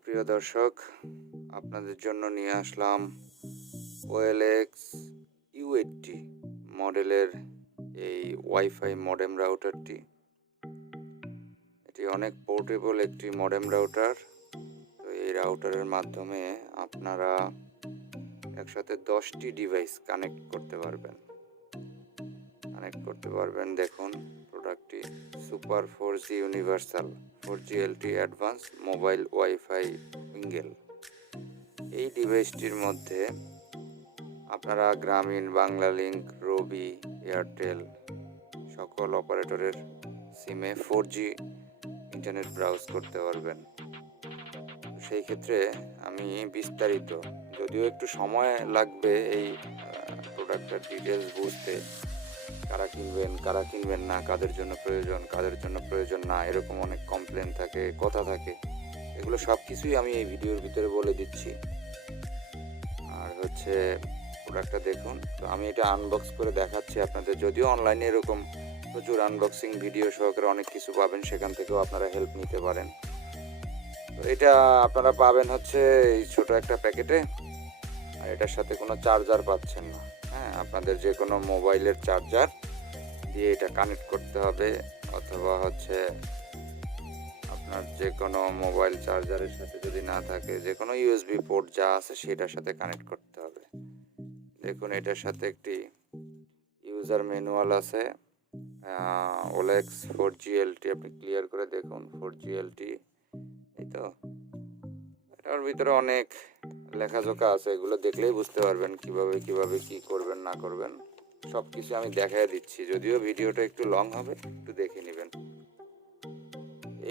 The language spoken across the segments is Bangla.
সুপ্রিয় দর্শক, আপনাদের জন্য নিয়ে আসলাম ওএলএক্স ইউ এইটটি মডেলের এই ওয়াইফাই মডেম রাউটারটি এটি অনেক পোর্টেবল একটি মডেম রাউটার তো এই রাউটারের মাধ্যমে আপনারা একসাথে দশটি ডিভাইস কানেক্ট করতে পারবেন। কানেক্ট করতে পারবেন, দেখুন প্রোডাক্টটি super four G universal four G LTE advance mobile wifi wingle এই ডিভাইসটির মধ্যে আপনারা গ্রামীণ বাংলা লিঙ্ক রবি এয়ারটেল সকল অপারেটরের সিমে ফোর জি ইন্টারনেট ব্রাউজ করতে পারবেন। সেই ক্ষেত্রে আমি বিস্তারিত, যদিও একটু সময় লাগবে এই প্রোডাক্টের ডিটেলস বুঝতে কারা কিনবেন কারা কিনবেন না, কাদের জন্য প্রয়োজন, কাদের জন্য প্রয়োজন না, এরকম অনেক কমপ্লেন থাকে, কথা থাকে। এগুলো সব কিছুই আমি এই ভিডিওর ভিতরে বলে দিচ্ছি। আর হচ্ছে প্রোডাক্টটা দেখুন। তো আমি এটা আনবক্স করে দেখাচ্ছি আপনাদের। যদিও অনলাইনে এরকম প্রচুর আনবক্সিং ভিডিও সহকারে অনেক কিছু পাবেন, সেখান থেকেও আপনারা হেল্প নিতে পারেন। তো এটা আপনারা পাবেন হচ্ছে এই ছোটো একটা প্যাকেটে আর এটার সাথে কোনো চার্জার পাচ্ছেন না। আপনাদের যে কোনো মোবাইলের চার্জার দিয়ে এটা কানেক্ট করতে হবে, অথবা হচ্ছে আপনার যে কোনো মোবাইল চার্জারের সাথে যদি না থাকে, যে কোনো ইউএসবি পোর্ট যা আছে সেটার সাথে কানেক্ট করতে হবে। দেখুন, এটার সাথে একটি ইউজার ম্যানুয়াল আছে ওলেক্স ফোর জিএলটি আপনি ক্লিয়ার করে দেখুন ফোর জিএলটি এই তো। এটার ভিতরে অনেক লেখাজোকা আছে, এগুলো দেখলেই বুঝতে পারবেন কীভাবে কীভাবে, কি করবেন, না করবেন। সব কিছু আমি দেখাই দিচ্ছি, যদিও ভিডিওটা একটু লং হবে, একটু দেখে নেবেন।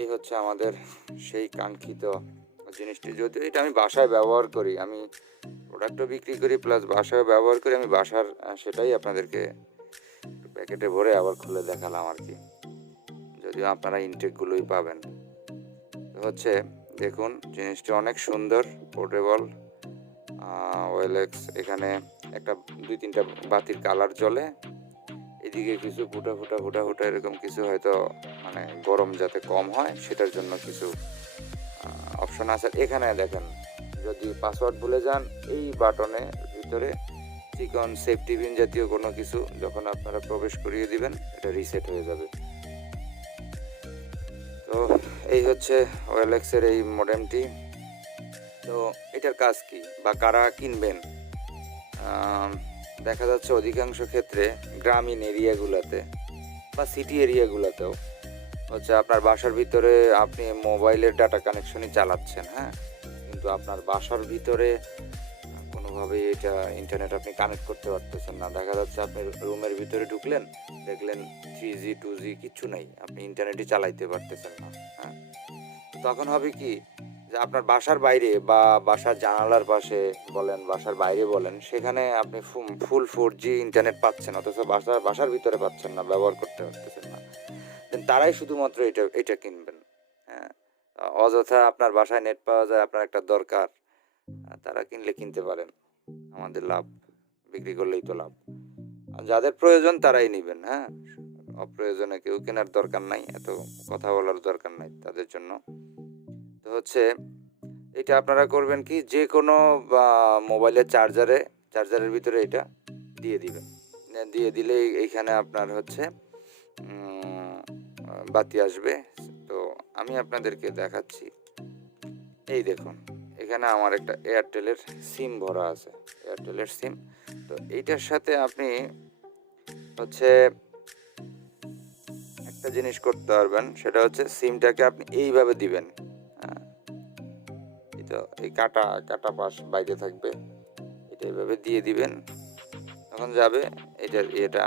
এই হচ্ছে আমাদের সেই কাঙ্ক্ষিত জিনিসটি। যদিও এটা আমি বাসায় ব্যবহার করি, আমি প্রোডাক্টও বিক্রি করি প্লাস বাসায় ব্যবহার করি, আমি বাসার সেটাই আপনাদেরকে প্যাকেটে ভরে আবার খুলে দেখালাম আর কি। যদিও আপনারা ইনটেকগুলোই পাবেন। হচ্ছে, দেখুন, জিনিসটি অনেক সুন্দর পোর্টেবল ওয়েলেক্স এখানে একটা দুই তিনটা বাতির কালার জ্বলে। এদিকে কিছু ফুটা ফুটা ফুটা ফুটা এরকম কিছু হয়তো মানে গরম যাতে কম হয়, সেটার জন্য কিছু অপশন আছে। এখানে দেখেন, যদি পাসওয়ার্ড ভুলে যান, এই বাটনের ভিতরে চিকন সেফটি পিন জাতীয় কোনো কিছু যখন আপনারা প্রবেশ করিয়ে দিবেন, এটা রিসেট হয়ে যাবে। তো এই হচ্ছে ওয়েলেক্সের এই মডেমটি তো এটার কাজ কি? বা কারা কিনবেন? দেখা যাচ্ছে অধিকাংশ ক্ষেত্রে গ্রামীণ এরিয়াগুলোতে বা সিটি এরিয়াগুলোতেও হচ্ছে আপনার বাসার ভিতরে আপনি মোবাইলের ডাটা কানেকশনই চালাচ্ছেন হ্যাঁ? কিন্তু আপনার বাসার ভিতরে কোনোভাবেই এটা ইন্টারনেট আপনি কানেক্ট করতে পারতেছেন না। দেখা যাচ্ছে আপনি রুমের ভিতরে ঢুকলেন, দেখলেন থ্রি জি টু জি কিচ্ছু নাই, আপনি ইন্টারনেটই চালাইতে পারতেছেন না হ্যাঁ? তখন হবে কি? যে আপনার বাসার বাইরে বা বাসার জানালার পাশে বলেন, বাসার বাইরে বলেন, সেখানে আপনি ফুল ফোর জি ইন্টারনেট পাচ্ছেন, অথচ বাসার বাসার ভিতরে পাচ্ছেন না, ব্যবহার করতে পারতেছেন না। তারাই শুধুমাত্র এটা এটা কিনবেন। হ্যাঁ অযথা আপনার বাসায় নেট পাওয়া যায়, আপনার একটা দরকার, তারা কিনলে কিনতে পারেন। আমাদের লাভ, বিক্রি করলেই তো লাভ। যাদের প্রয়োজন তারাই নেবেন হ্যাঁ। অপ্রয়োজনে কেউ কেনার দরকার নাই, এত কথা বলার দরকার নাই তাদের জন্য। তো হচ্ছে এটা আপনারা করবেন কি? যে কোনো মোবাইলের চার্জারে, চার্জারের ভিতরে এটা দিয়ে দিবেন। দিয়ে দিলে এইখানে আপনার হচ্ছে বাতি আসবে। তো আমি আপনাদেরকে দেখাচ্ছি। এই দেখুন, এখানে আমার একটা এয়ারটেলের সিম ভরা আছে, এয়ারটেলের সিম। তো এইটার সাথে আপনি হচ্ছে একটা জিনিস করতে পারবেন, সেটা হচ্ছে সিমটাকে আপনি এইভাবে দিবেন। হ্যাঁ তো এই কাটা কাটা পাশ বাইরে থাকবে। এটা এভাবে দিয়ে দিবেন। এখন যাবে এটার এটা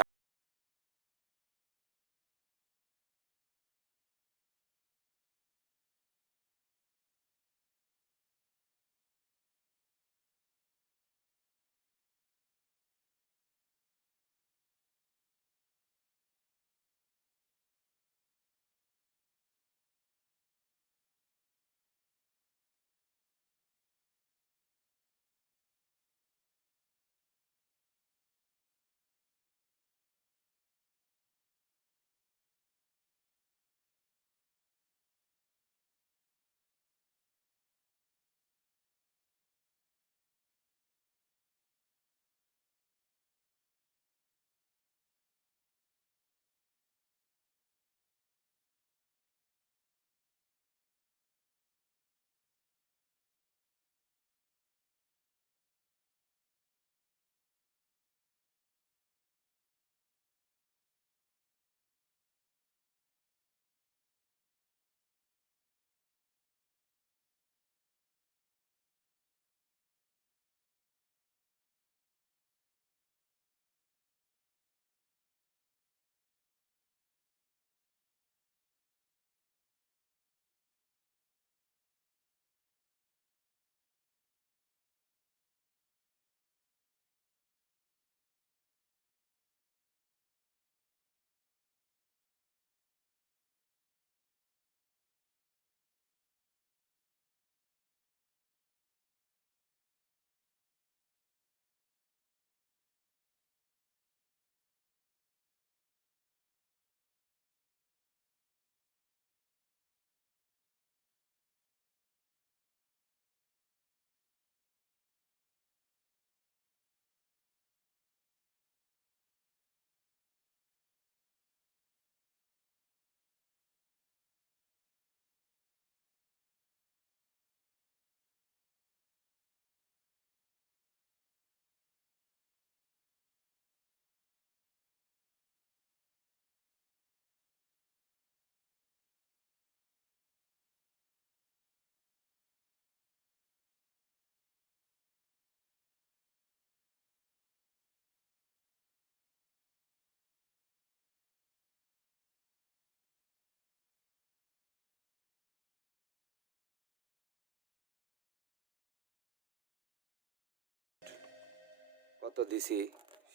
কত দিছি,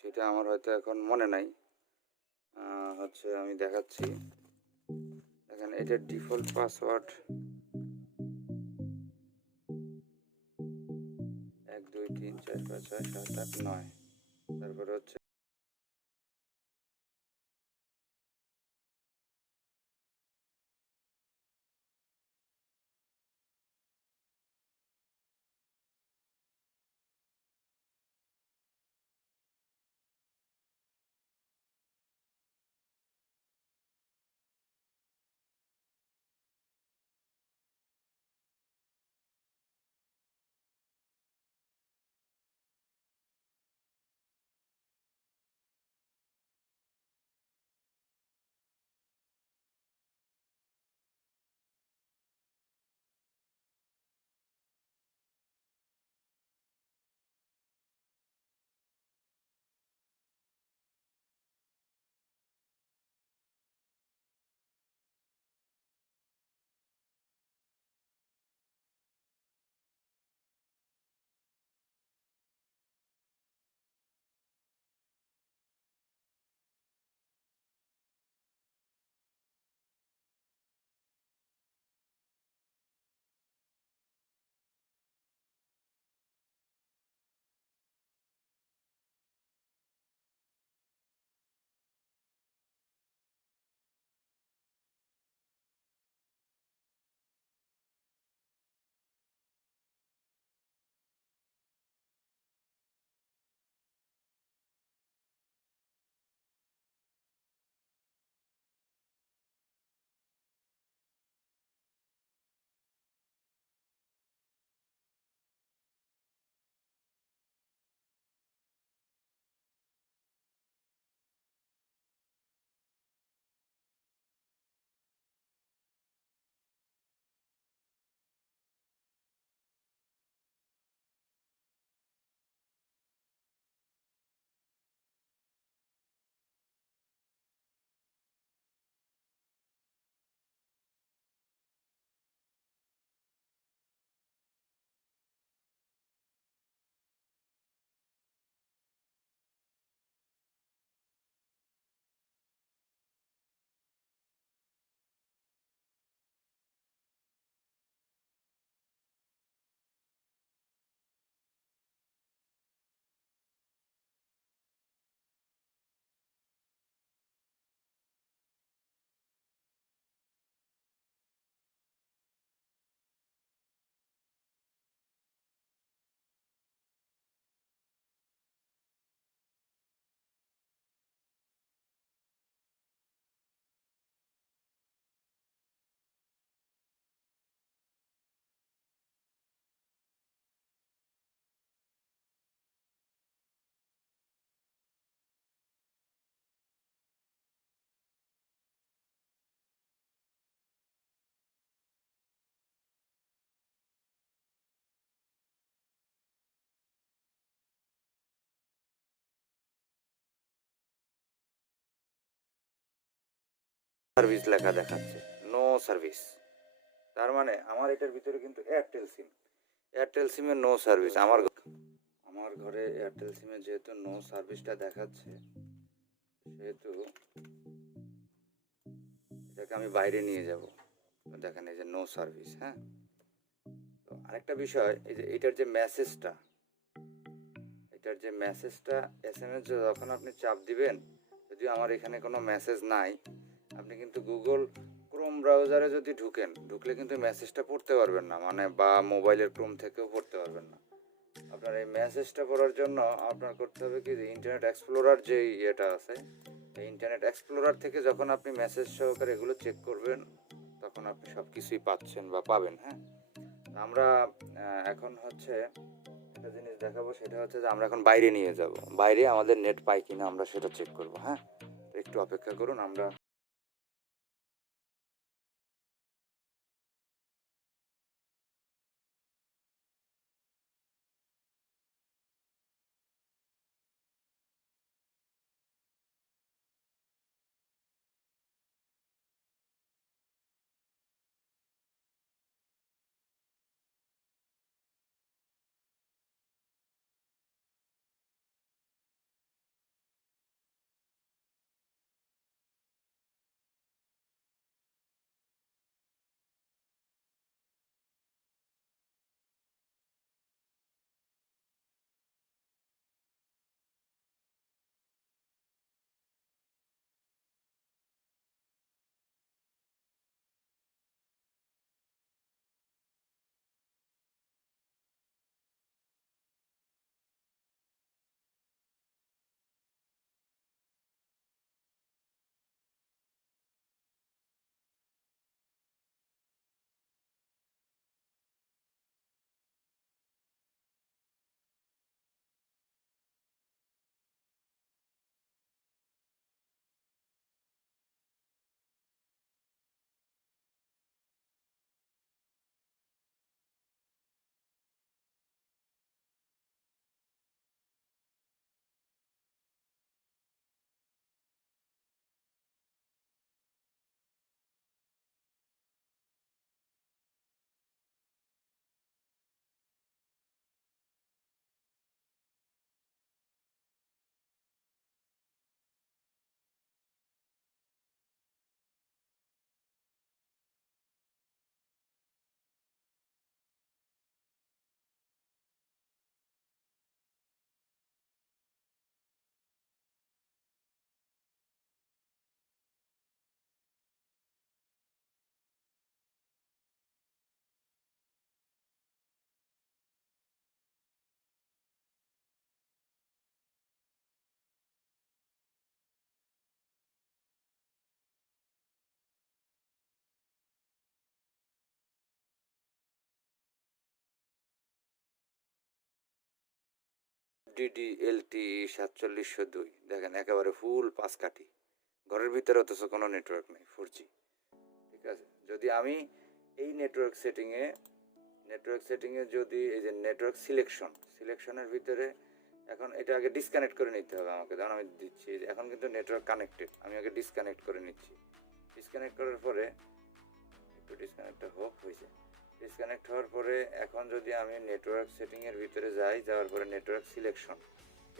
সেটা আমার হয়তো এখন মনে নাই। হচ্ছে আমি দেখাচ্ছি। দেখেন, এটা ডিফল্ট পাসওয়ার্ড। এক, দুই, তিন, চার, পাঁচ, ছয়, সাত, আট, নয়। তারপরে হচ্ছে সার্ভিস লেখা দেখাচ্ছে। No service. তার মানে আমার এটার ভিতরে কিন্তু এয়ারটেল সিম। এয়ারটেল সিমের নো সার্ভিস। আমার আমার ঘরে এয়ারটেল সিমে যেহেতু নো সার্ভিসটা দেখাচ্ছে, সেহেতু এটাকে আমি বাইরে নিয়ে যাব। দেখেন এই যে নো সার্ভিস হ্যাঁ? তো আরেকটা বিষয়, এই যে এটার যে মেসেজটা, এটার যে মেসেজটা, এস এম এস যখন আপনি চাপ দিবেন, যদিও আমার এখানে কোনো মেসেজ নাই আপনি কিন্তু গুগল ক্রোম ব্রাউজারে যদি ঢুকেন, ঢুকলে কিন্তু মেসেজটা পড়তে পারবেন না। মানে বা মোবাইলের ক্রোম থেকেও পড়তে পারবেন না। আপনার এই মেসেজটা পড়ার জন্য আপনার করতে হবে কি ইন্টারনেট এক্সপ্লোরার যে ইয়েটা আছে, এই ইন্টারনেট এক্সপ্লোরার থেকে যখন আপনি মেসেজ সহকারে এগুলো চেক করবেন, তখন আপনি সব কিছুই পাচ্ছেন বা পাবেন হ্যাঁ? আমরা এখন হচ্ছে একটা জিনিস দেখাবো, সেটা হচ্ছে যে আমরা এখন বাইরে নিয়ে যাব। বাইরে আমাদের নেট পাই কিনা আমরা সেটা চেক করব হ্যাঁ? একটু অপেক্ষা করুন, আমরা এফডিডি এলটি সাতচল্লিশশো দুই। দেখেন, একেবারে ফুল পাঁচ কাটি ঘরের ভিতরে অথচ কোনো নেটওয়ার্ক নেই ফোর ঠিক আছে? যদি আমি এই নেটওয়ার্ক সেটিংয়ে নেটওয়ার্ক সেটিংয়ে যদি এই যে নেটওয়ার্ক সিলেকশন সিলেকশনের ভিতরে এখন এটা আগে ডিসকানেক্ট করে নিতে হবে আমাকে। ধরুন আমি দিচ্ছি, এখন কিন্তু নেটওয়ার্ক কানেক্টেড আমি আগে ডিসকানেক্ট করে নিচ্ছি। ডিসকানেক্ট করার পরে, একটু ডিসকানেক্টটা হোক হয়েছে ডিসকানেক্ট হওয়ার পরে এখন যদি আমি নেটওয়ার্ক সেটিংয়ের ভিতরে যাই, যাওয়ার পরে নেটওয়ার্ক সিলেকশন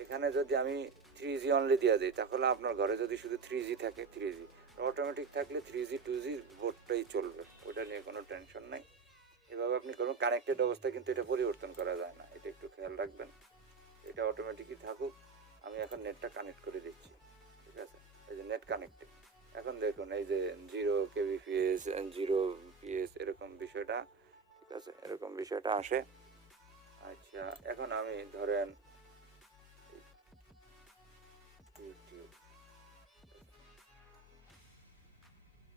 এখানে যদি আমি থ্রি জি অনলি দিয়ে দিই, তাহলে আপনার ঘরে যদি শুধু থ্রি জি থাকে থ্রি জি অটোমেটিক থাকলে থ্রি জি টু জি বোর্ডটাই চলবে, ওটা নিয়ে কোনো টেনশন নাই। এভাবে আপনি কোনো কানেক্টেড অবস্থায় কিন্তু এটা পরিবর্তন করা যায় না, এটা একটু খেয়াল রাখবেন। এটা অটোমেটিকই থাকুক, আমি এখন নেটটা কানেক্ট করে দিচ্ছি, ঠিক আছে? এই যে নেট কানেক্টেড এখন দেখুন, এই যে জিরো কেবিপিএস জিরো পিএস এরকম বিষয়টা ঠিক আছে, এরকম বিষয়টা আসে। আচ্ছা এখন আমি ধরেন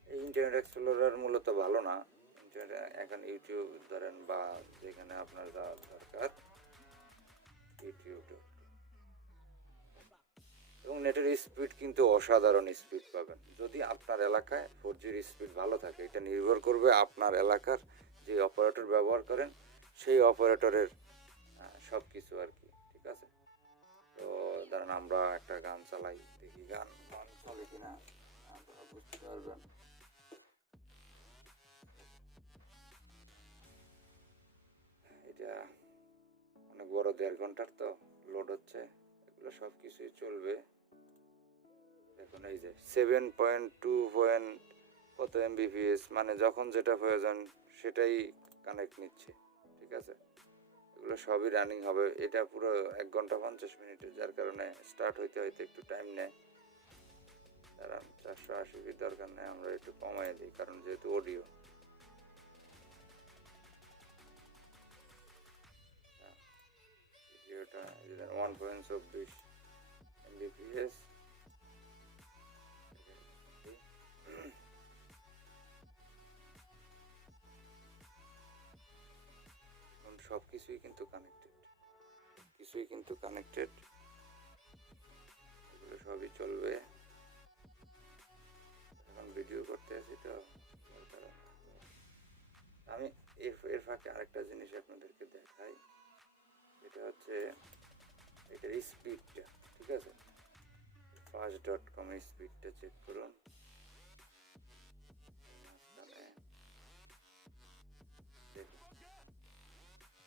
ইন্টারনেট এক্সপ্লোরার মূলত ভালো না। এখন ইউটিউব ধরেন বা যেখানে আপনার যা দরকার, ইউটিউব। এবং নেটের স্পিড কিন্তু অসাধারণ স্পিড পাবেন। যদি আপনার এলাকায় ফোর জির স্পিড ভালো থাকে, এটা নির্ভর করবে আপনার এলাকার যে অপারেটর ব্যবহার করেন, সেই অপারেটরের সব কিছু আর কি, ঠিক আছে? তো ধরেন আমরা একটা গান চালাই, দেখি গান গান চলে কিনা, আপনারা বুঝতে পারবেন। এটা অনেক বড় দেড় ঘণ্টার তো লোড হচ্ছে, এগুলো সব কিছুই চলবে। দেখুন এই যে সেভেন পয়েন্ট টু পয়েন্ট কত এমবিপিএস মানে যখন যেটা প্রয়োজন সেটাই কানেক্ট নিচ্ছে, ঠিক আছে? এগুলো সবই রানিং হবে। এটা পুরো এক ঘণ্টা পঞ্চাশ মিনিটে, যার কারণে স্টার্ট হইতে হইতে একটু টাইম নেয়। কারণ চারশো আশি দরকার নেই, আমরা একটু কমাই দিই, কারণ যেহেতু অডিও ওয়ান পয়েন্ট চব্বিশ এমবিপিএস সব কিছুই কিন্তু কানেক্টেড কিছুই কিন্তু কানেক্টেড এগুলো সবই চলবে। এখন ভিডিও করতে আছি তো। আমি এর ফাঁকে আরেকটা জিনিস আপনাদেরকে দেখাই। এটা হচ্ছে, এটার স্পিডটা ঠিক আছে? ফার্স্ট ডট কমের স্পিডটা চেক করুন।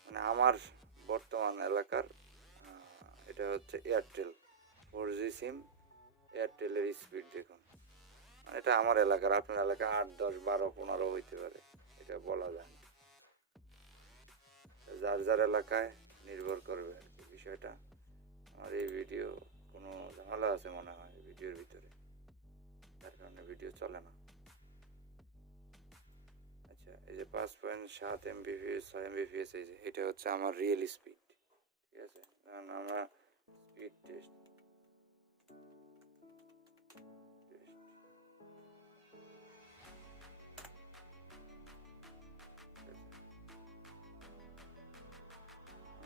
মানে আমার বর্তমান এলাকার এটা হচ্ছে এয়ারটেল ফোর জি সিম এয়ারটেলের স্পিড দেখুন। মানে এটা আমার এলাকার, আপনার এলাকা আট, দশ, বারো, পনেরো হইতে পারে, এটা বলা যায় যার যার এলাকায় নির্ভর করবে আর কি বিষয়টা। আমার এই ভিডিও কোনো ঝামেলা আছে মনে হয় ভিডিওর ভিতরে। তার কারণে ভিডিও চলে না। এই যে পাঁচ পয়েন্ট সাত এমবিপিএস ছয় এমবিপিএস এই যে, এটা হচ্ছে আমার রিয়েল স্পিড ঠিক আছে? কারণ আমরা স্পিড টেস্ট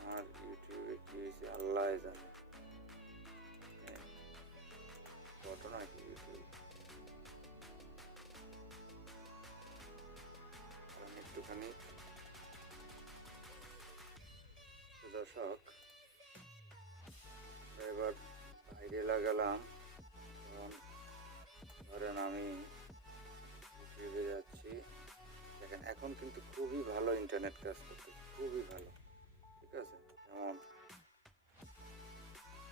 আমার ইউটিউবে কি হয়েছে? আল্লাহ জানে। তো দর্শক, এবার বাইরে লাগালাম, কারণ ধরেন আমি ইউটিউবে যাচ্ছি। দেখেন, এখন কিন্তু খুবই ভালো ইন্টারনেট কাজ করছে, খুবই ভালো, ঠিক আছে? যেমন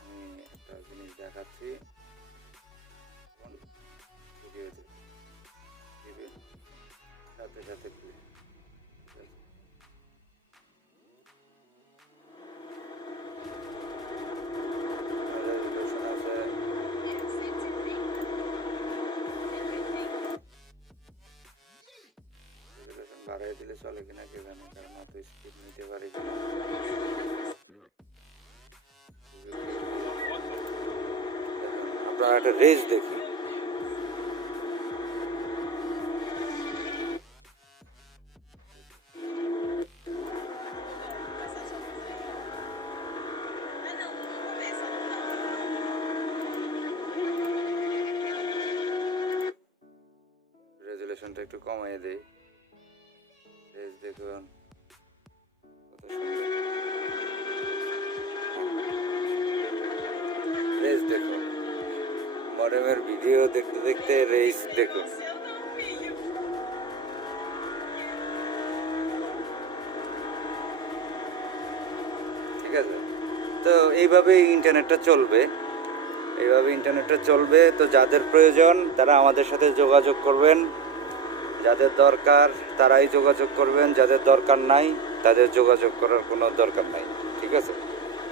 আমি একটা জিনিস দেখাচ্ছি। ভিডিওতে সাথে সাথে একটা রেস দেখি। রেজুলেশনটা একটু কমাই দেই। রেস দেখুন। মডেমের ভিডিও দেখতে দেখতে রেস দেখুন ঠিক আছে? তো এইভাবেই ইন্টারনেটটা চলবে। এইভাবে ইন্টারনেটটা চলবে। তো যাদের প্রয়োজন, তারা আমাদের সাথে যোগাযোগ করবেন। যাদের দরকার, তারাই যোগাযোগ করবেন। যাদের দরকার নাই, তাদের যোগাযোগ করার কোনো দরকার নাই। ঠিক আছে?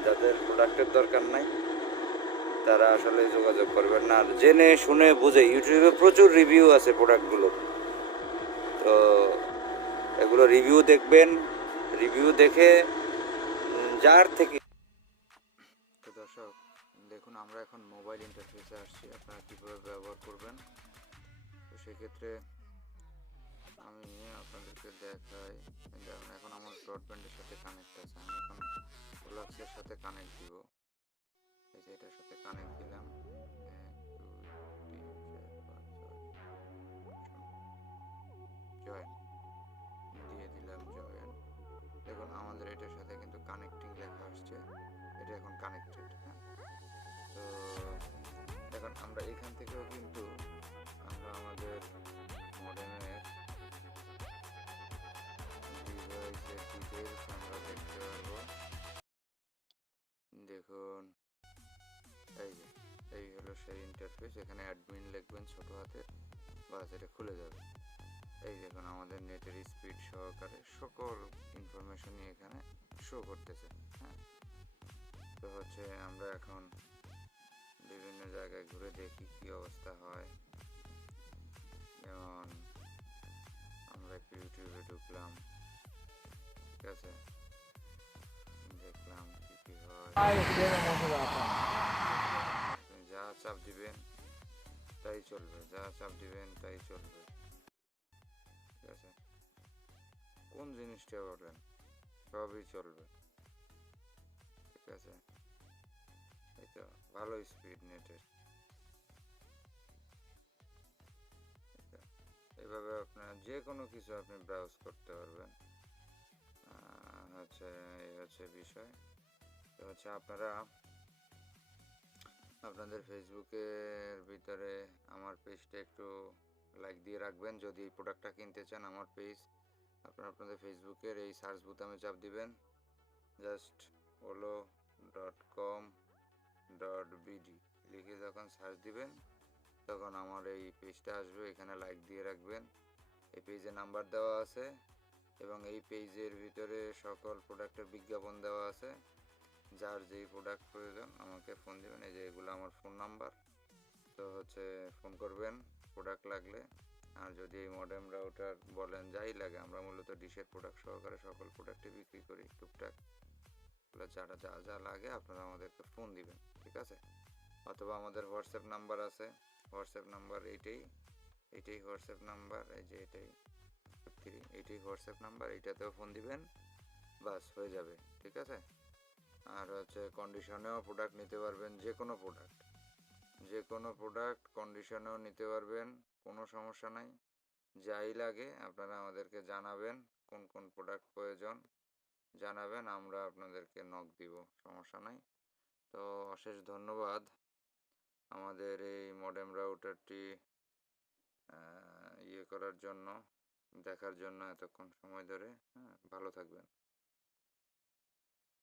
যাদের প্রোডাক্টের দরকার নাই তারা আসলে যোগাযোগ করবেন না। আর জেনে, শুনে, বুঝে, ইউটিউবে প্রচুর রিভিউ আছে প্রোডাক্টগুলো তো এগুলো রিভিউ দেখবেন রিভিউ দেখে যার থেকে দর্শক, দেখুন, আমরা এখন মোবাইল ইন্টারফেসে আসছি। আপনারা কীভাবে ব্যবহার করবেন? তো সেক্ষেত্রে আমি আপনাদেরকে দেখাই। দেখুন, এখন আমার ব্রডব্যান্ডের সাথে কানেক্ট আছে। আমি এখন ফ্লাক্সের সাথে কানেক্ট দিব। যে এটার সাথে কানেক্ট দিলাম। জয়েন দিয়ে দিলাম জয়েন। দেখুন, আমাদের এটার সাথে কিন্তু কানেক্টিং লেখা আসছে। এটা এখন কানেক্টেড হ্যাঁ। তো এখন আমরা এখান থেকেও কিন্তু আমরা আমাদের মডেমের ডিভাইসের ডিটেলস সেই ইন্টারফেস এখানে অ্যাডমিন লিখবেন ছোট হাতের বাস এটা খুলে যাবে। এই দেখুন, আমাদের নেটের স্পিড সহকারে সকল ইনফরমেশনই এখানে শো করতেছে হ্যাঁ। তো হচ্ছে আমরা এখন বিভিন্ন জায়গায় ঘুরে দেখি কি অবস্থা হয়। যেমন, আমরা একটু ইউটিউবে ঢুকলাম, ঠিক আছে? দেখলাম কি কি হয়। চাপ দিবেন, তাই চলবে। যা চাপ দিবেন, তাই চলবে। ঠিক আছে? কোন জিনিসটা বলেন, সবই চলবে। ঠিক আছে? এই তো, ভালো স্পিড নেটের এভাবে আপনার যে কোনো কিছু আপনি ব্রাউজ করতে পারবেন। হচ্ছে, এই হচ্ছে বিষয়। তো হচ্ছে আপনারা আপনাদের ফেসবুকের ভিতরে আমার পেজটা একটু লাইক দিয়ে রাখবেন। যদি এই প্রোডাক্টটা কিনতে চান আমার পেজ আপনারা আপনাদের ফেসবুকের এই সার্চ বোতামে চাপ দিবেন। Just Olo dot com dot BD লিখে যখন সার্চ দিবেন, তখন আমার এই পেজটা আসবে। এখানে লাইক দিয়ে রাখবেন। এই পেজে নাম্বার দেওয়া আছে এবং এই পেজের ভিতরে সকল প্রোডাক্টের বিজ্ঞাপন দেওয়া আছে। যার যেই প্রোডাক্ট প্রয়োজন, আমাকে ফোন দিবেন। এই যে এগুলো আমার ফোন নাম্বার তো হচ্ছে ফোন করবেন প্রোডাক্ট লাগলে। আর যদি এই মডেম রাউটার বলেন যাই লাগে, আমরা মূলত ডিশের প্রোডাক্ট সহকারে সকল প্রোডাক্টই বিক্রি করি, টুকটাক। যারা যা যা লাগে, আপনারা আমাদেরকে ফোন দিবেন, ঠিক আছে? অথবা আমাদের হোয়াটসঅ্যাপ নাম্বার আছে। হোয়াটসঅ্যাপ নাম্বার এইটাই। এইটাই হোয়াটসঅ্যাপ নাম্বার এই যে এটাই। থ্রি এইটাই হোয়াটসঅ্যাপ নাম্বার এইটাতেও ফোন দিবেন। বাস হয়ে যাবে, ঠিক আছে? আর হচ্ছে কন্ডিশনেও প্রোডাক্ট নিতে পারবেন যে কোনো প্রোডাক্ট যে কোনো প্রোডাক্ট কন্ডিশনেও নিতে পারবেন, কোনো সমস্যা নাই। যাই লাগে আপনারা আমাদেরকে জানাবেন, কোন কোন প্রোডাক্ট প্রয়োজন। জানাবেন, আমরা আপনাদেরকে নক দিব, সমস্যা নাই। তো অশেষ ধন্যবাদ। আমাদের এই মডেম রাউটারটি ইয়ে করার জন্য, দেখার জন্য এতক্ষণ সময় ধরে। হ্যাঁ ভালো থাকবেন।